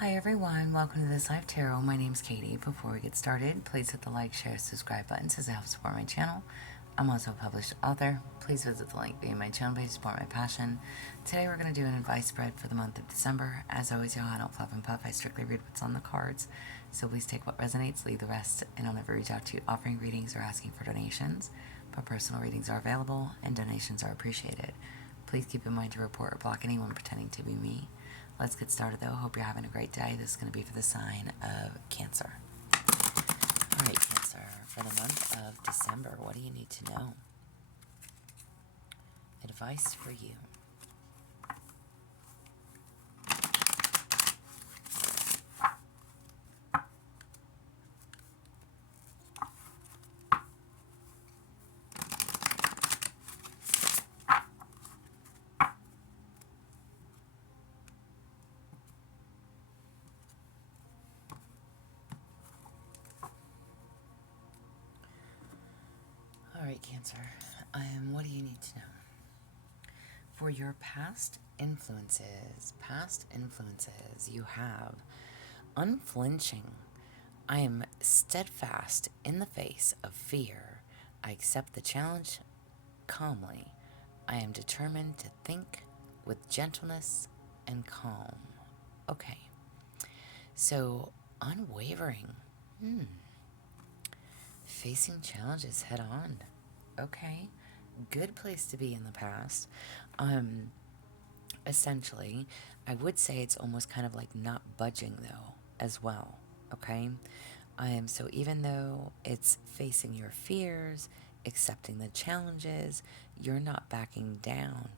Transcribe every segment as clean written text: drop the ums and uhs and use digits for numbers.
Hi everyone, welcome to this live tarot. My name's Katie. Before we get started, please hit the like, share, subscribe buttons as it helps support my channel. I'm also a published author. Please visit the link being my channel page to support my passion. Today we're going to do an advice spread for the month of December. As always, y'all, I don't fluff and puff. I strictly read what's on the cards. So please take what resonates, leave the rest, and I'll never reach out to you offering readings or asking for donations. But personal readings are available and donations are appreciated. Please keep in mind to report or block anyone pretending to be me. Let's get started though. Hope you're having a great day. This is going to be for the sign of Cancer. Alright, Cancer, for the month of December, what do you need to know? Advice for you. Alright, Cancer, what do you need to know? For your past influences, you have unflinching. I am steadfast in the face of fear. I accept the challenge calmly. I am determined to think with gentleness and calm. Okay, so unwavering. Facing challenges head on. Okay, good place to be in the past. Essentially, I would say it's almost kind of like not budging though, as well. Okay, so even though it's facing your fears, accepting the challenges, you're not backing down.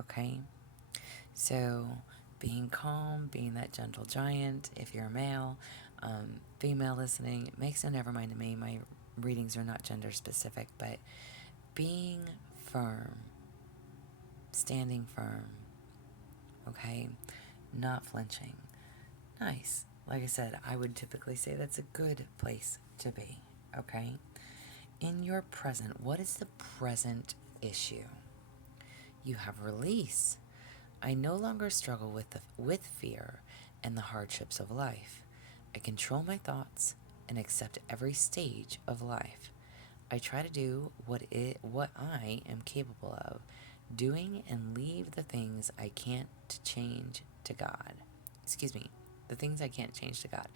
Okay, so being calm, being that gentle giant. If you're a male, female listening, it makes no never mind to me. My readings are not gender specific, but being firm, standing firm, okay, not flinching. Nice. Like I said, I would typically say that's a good place to be, okay? In your present, what is the present issue? You have release. I no longer struggle with fear and the hardships of life. I control my thoughts and accept every stage of life. I try to do what I am capable of doing and leave the things I can't change to God. Excuse me, the things I can't change to God.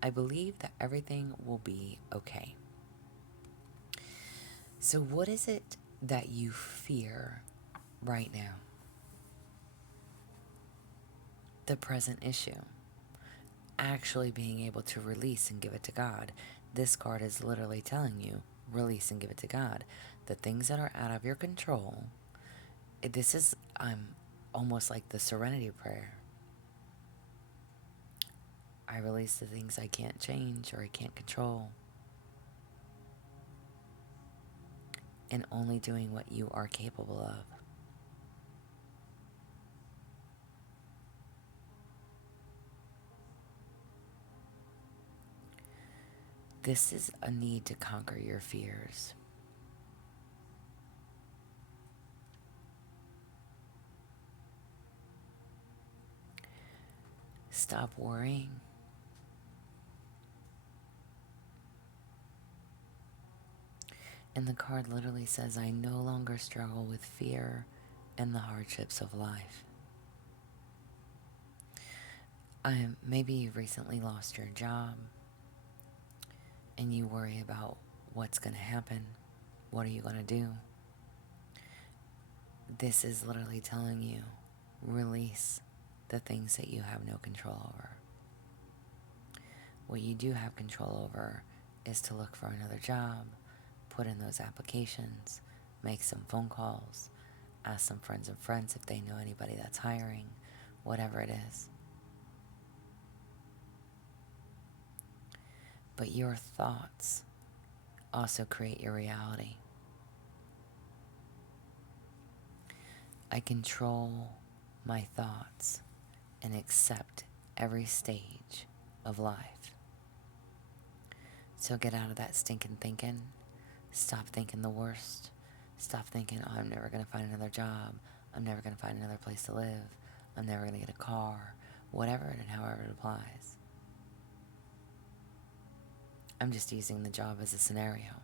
I believe that everything will be okay. So what is it that you fear right now? The present issue. Actually being able to release and give it to God. This card is literally telling you, release and give it to God. The things that are out of your control. This is almost like the serenity prayer. I release the things I can't change or I can't control. And only doing what you are capable of. This is a need to conquer your fears. Stop worrying. And the card literally says, I no longer struggle with fear and the hardships of life. Maybe you recently lost your job and you worry about what's going to happen. What are you going to do? This is literally telling you, release the things that you have no control over. What you do have control over is to look for another job, put in those applications, make some phone calls, ask some friends of friends if they know anybody that's hiring, whatever it is. But your thoughts also create your reality. I control my thoughts and accept every stage of life. So get out of that stinking thinking. Stop thinking the worst. Stop thinking, oh, I'm never going to find another job. I'm never going to find another place to live. I'm never going to get a car. whatever and however it applies. I'm just using the job as a scenario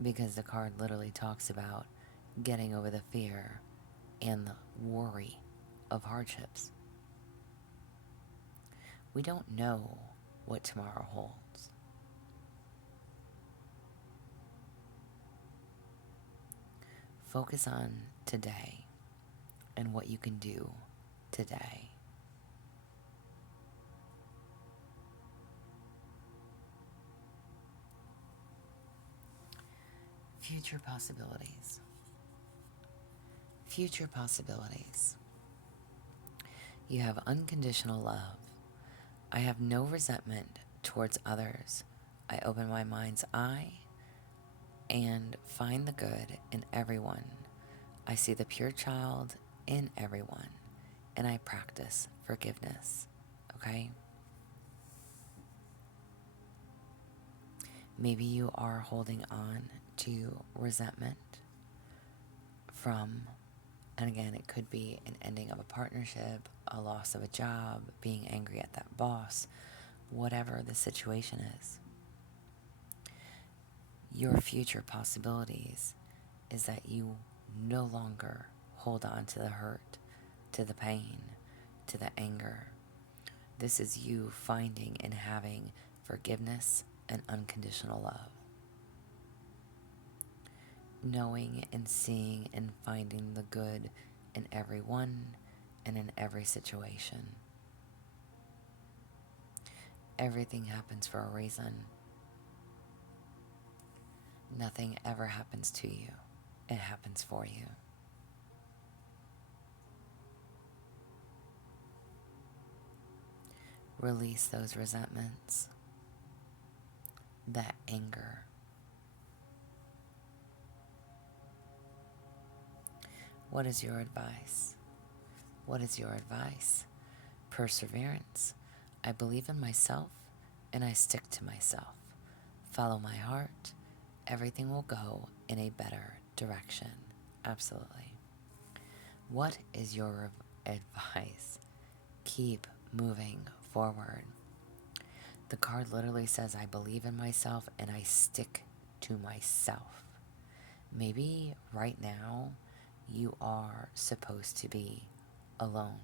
because the card literally talks about getting over the fear and the worry of hardships. We don't know what tomorrow holds. Focus on today and what you can do today. Future possibilities. Future possibilities. You have unconditional love. I have no resentment towards others. I open my mind's eye and find the good in everyone. I see the pure child in everyone, and I practice forgiveness. Okay? Maybe you are holding on to resentment from, and again, it could be an ending of a partnership, a loss of a job, being angry at that boss, whatever the situation is. Your future possibilities is that you no longer hold on to the hurt, to the pain, to the anger. This is you finding and having forgiveness and unconditional love. Knowing and seeing and finding the good in everyone and in every situation. Everything happens for a reason. Nothing ever happens to you. It happens for you. Release those resentments, that anger. What is your advice? What is your advice? Perseverance. I believe in myself and I stick to myself. Follow my heart. Everything will go in a better direction. Absolutely. What is your advice? Keep moving forward. The card literally says, I believe in myself and I stick to myself. Maybe right now you are supposed to be alone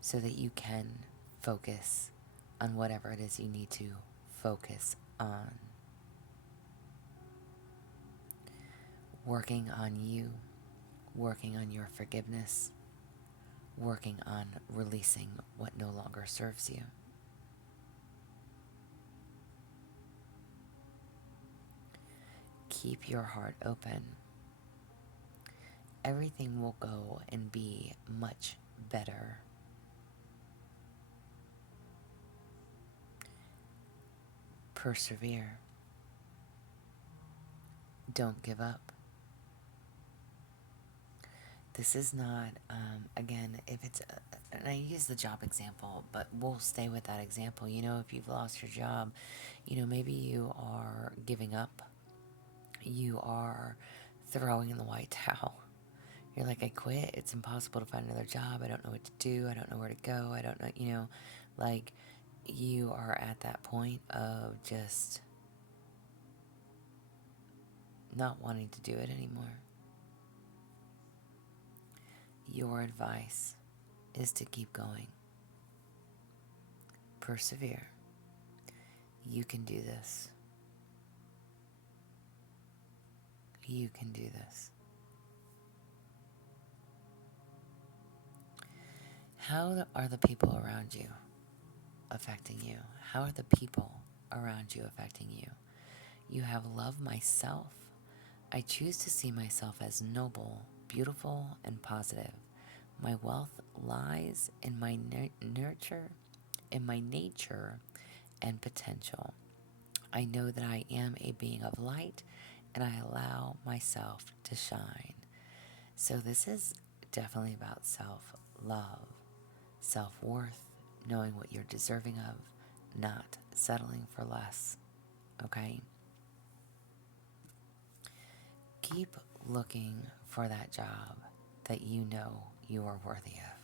so that you can focus on whatever it is you need to focus on. Working on you, working on your forgiveness, working on releasing what no longer serves you. Keep your heart open. Everything will go and be much better. Persevere. Don't give up. This is not, again, if it's, and I use the job example, but we'll stay with that example. You know, if you've lost your job, you know, maybe you are giving up. You are throwing in the white towel. You're like, I quit. It's impossible to find another job. I don't know what to do. I don't know where to go. I don't know, you know, like you are at that point of just not wanting to do it anymore. Your advice is to keep going. Persevere. You can do this. You can do this. How are the people around you affecting you? How are the people around you affecting you? You have loved myself. I choose to see myself as noble, beautiful, and positive. My wealth lies in my nurture, in my nature and potential. I know that I am a being of light and I allow myself to shine. So this is definitely about self-love, self-worth, knowing what you're deserving of, not settling for less, okay? Keep looking for that job that you know you are worthy of?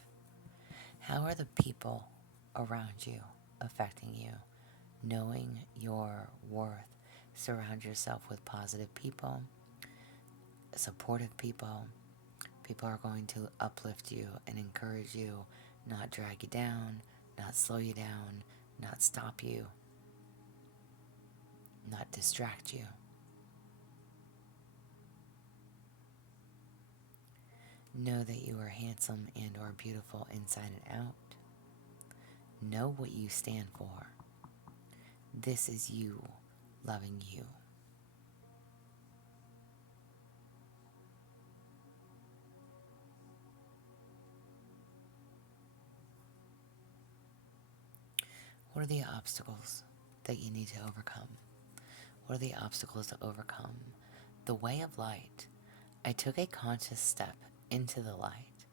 How are the people around you affecting you? Knowing your worth, surround yourself with positive people, supportive people. People are going to uplift you and encourage you, not drag you down, not slow you down, not stop you, not distract you. Know that you are handsome and or beautiful inside and out. Know what you stand for. This is you loving you. What are the obstacles that you need to overcome? What are the obstacles to overcome? The way of light. I took a conscious step into the light.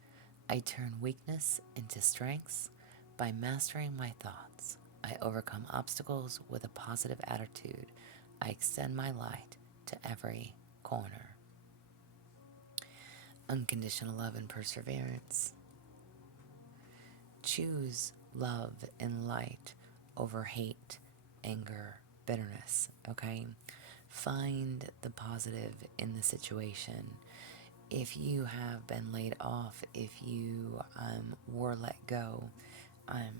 I turn weakness into strengths by mastering my thoughts. I overcome obstacles with a positive attitude. I extend my light to every corner. Unconditional love and perseverance. Choose love and light over hate, anger, bitterness, okay? Find the positive in the situation. If you have been laid off, if you were let go, and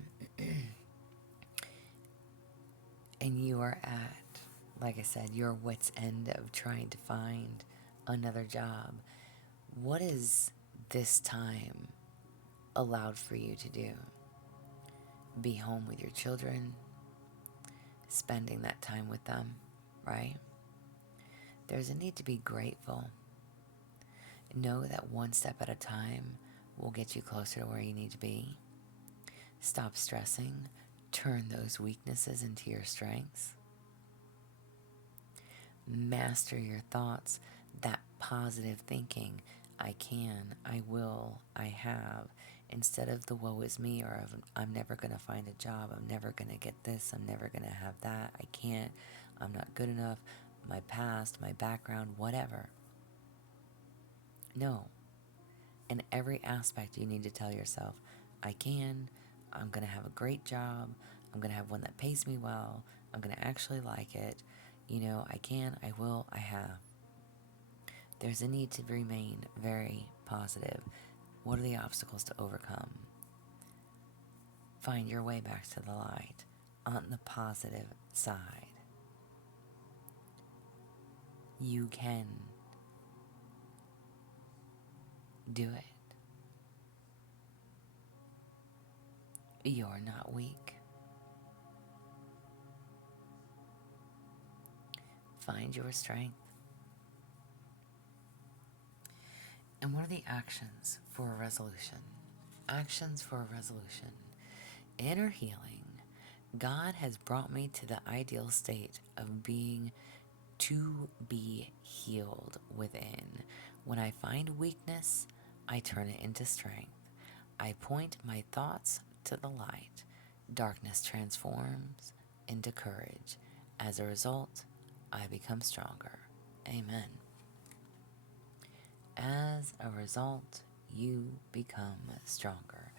you are at, like I said, your wit's end of trying to find another job, what is this time allowed for you to do? Be home with your children, spending that time with them, right? There's a need to be grateful. Know that one step at a time will get you closer to where you need to be. Stop stressing. Turn those weaknesses into your strengths. Master your thoughts. That positive thinking. I can, I will, I have. Instead of the woe is me or of I'm never going to find a job. I'm never going to get this. I'm never going to have that. I can't. I'm not good enough. My past, my background, whatever. No. In every aspect, you need to tell yourself, I can, I'm going to have a great job, I'm going to have one that pays me well, I'm going to actually like it, I can, I will, I have. There's a need to remain very positive. What are the obstacles to overcome? Find your way back to the light on the positive side. You can do it. You're not weak. Find your strength. And what are the actions for a resolution? Actions for a resolution. Inner healing. God has brought me to the ideal state of being to be healed within. When I find weakness, I turn it into strength. I point my thoughts to the light. Darkness transforms into courage. As a result, I become stronger. Amen. As a result, you become stronger.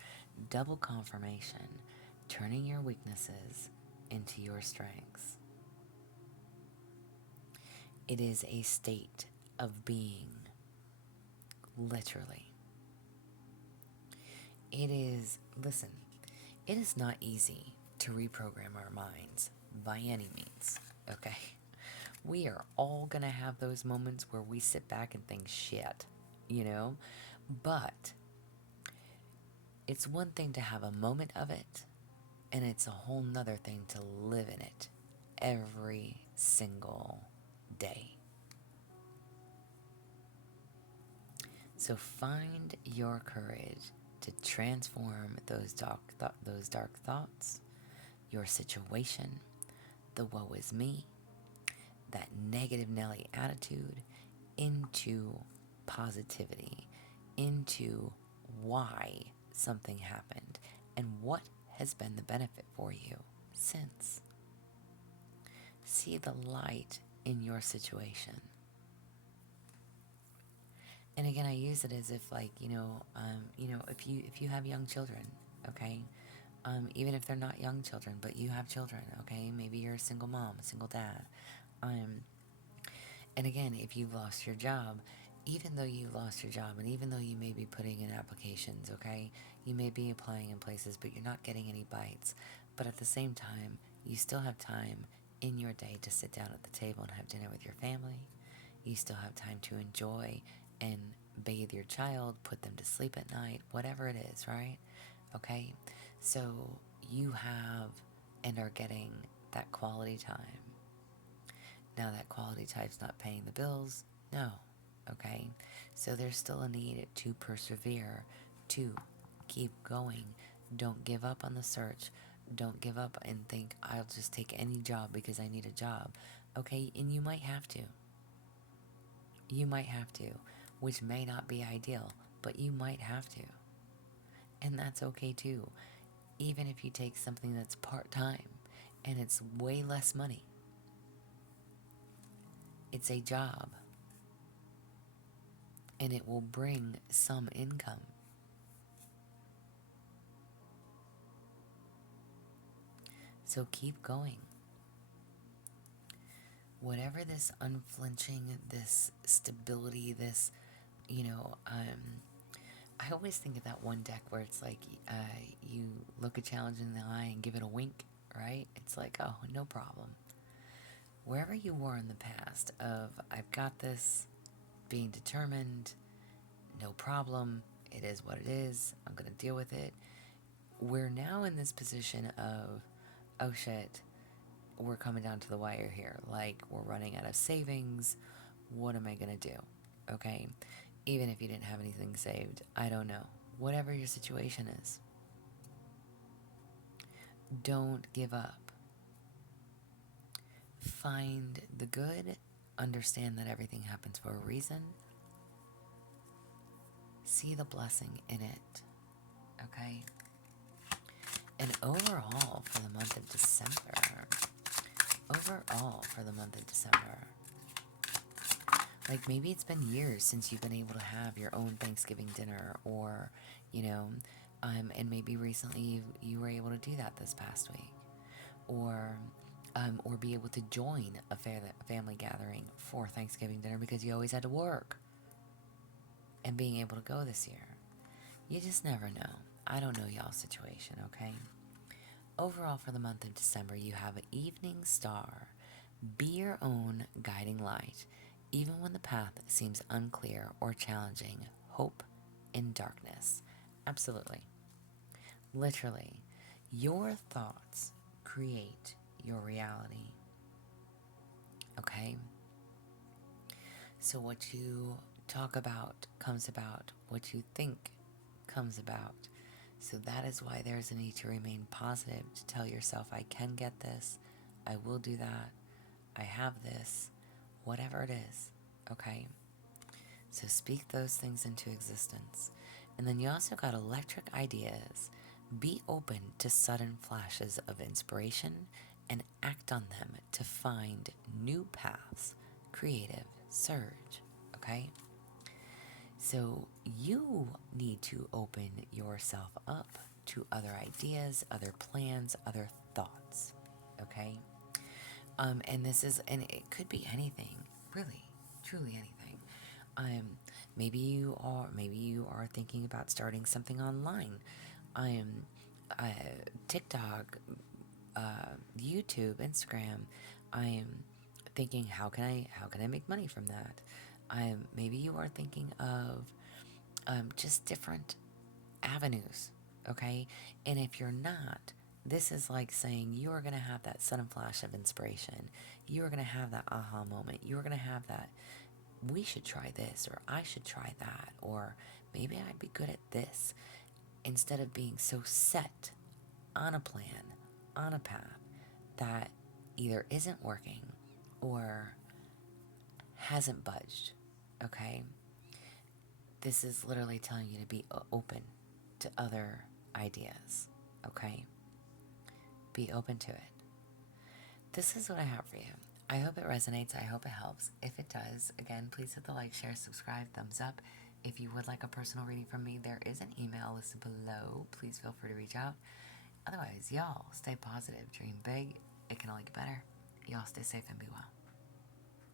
Double confirmation, turning your weaknesses into your strengths. It is a state of being, literally. It is not easy to reprogram our minds by any means, okay? We are all gonna have those moments where we sit back and think shit, But it's one thing to have a moment of it, and it's a whole nother thing to live in it every single day. So find your courage to transform those dark thoughts, your situation, the woe is me, that negative Nelly attitude, into positivity, into why something happened and what has been the benefit for you since. See the light in your situation. And again, I use it as if like, if you have young children, okay? Even if they're not young children, but you have children, okay? Maybe you're a single mom, a single dad. Um, and again, if you've lost your job, even though you lost your job and even though you may be putting in applications, okay? You may be applying in places, but you're not getting any bites. But at the same time, you still have time in your day to sit down at the table and have dinner with your family. You still have time to enjoy and bathe your child, put them to sleep at night, whatever it is, right? Okay? So you have and are getting that quality time. Now, that quality time's not paying the bills. No. Okay? So there's still a need to persevere, to keep going. Don't give up on the search. Don't give up and think, I'll just take any job because I need a job. Okay? And you might have to. You might have to, which may not be ideal, but you might have to. And that's okay too. Even if you take something that's part-time and it's way less money. It's a job. And it will bring some income. So keep going. Whatever this unflinching, this stability, this, I always think of that one deck where it's like you look a challenge in the eye and give it a wink, right? It's like, oh, no problem. Wherever you were in the past of, I've got this, being determined, no problem, it is what it is, I'm going to deal with it. We're now in this position of, oh shit, we're coming down to the wire here. Like, we're running out of savings. What am I going to do? Okay? Even if you didn't have anything saved, I don't know. Whatever your situation is, don't give up. Find the good. Understand that everything happens for a reason. See the blessing in it. Okay? And overall, for the month of December, like maybe it's been years since you've been able to have your own Thanksgiving dinner, or, and maybe recently you were able to do that this past week, or be able to join a family gathering for Thanksgiving dinner because you always had to work, and being able to go this year. You just never know. I don't know y'all's situation, okay? Overall, for the month of December, you have an evening star. Be your own guiding light, even when the path seems unclear or challenging. Hope in darkness. Absolutely. Literally, your thoughts create your reality. Okay? So what you talk about comes about. What you think comes about. So that is why there's a need to remain positive, to tell yourself, I can get this, I will do that, I have this, whatever it is, okay? So speak those things into existence. And then you also got electric ideas. Be open to sudden flashes of inspiration and act on them to find new paths. Creative surge, okay? So you need to open yourself up to other ideas, other plans, other thoughts, okay? And it could be anything, really, truly anything. Maybe you are thinking about starting something online. Uh, TikTok, YouTube, Instagram. I'm thinking, how can I make money from that? Maybe you are thinking of just different avenues, okay? And if you're not, this is like saying you are going to have that sudden flash of inspiration. You are going to have that aha moment. You are going to have that, we should try this, or I should try that, or maybe I'd be good at this. Instead of being so set on a plan, on a path that either isn't working or hasn't budged, okay? This is literally telling you to be open to other ideas, okay? Be open to it. This is what I have for you. I hope it resonates. I hope it helps. If it does, again, please hit the like, share, subscribe, thumbs up. If you would like a personal reading from me, there is an email listed below. Please feel free to reach out. Otherwise, y'all stay positive, dream big. It can only get better. Y'all stay safe and be well.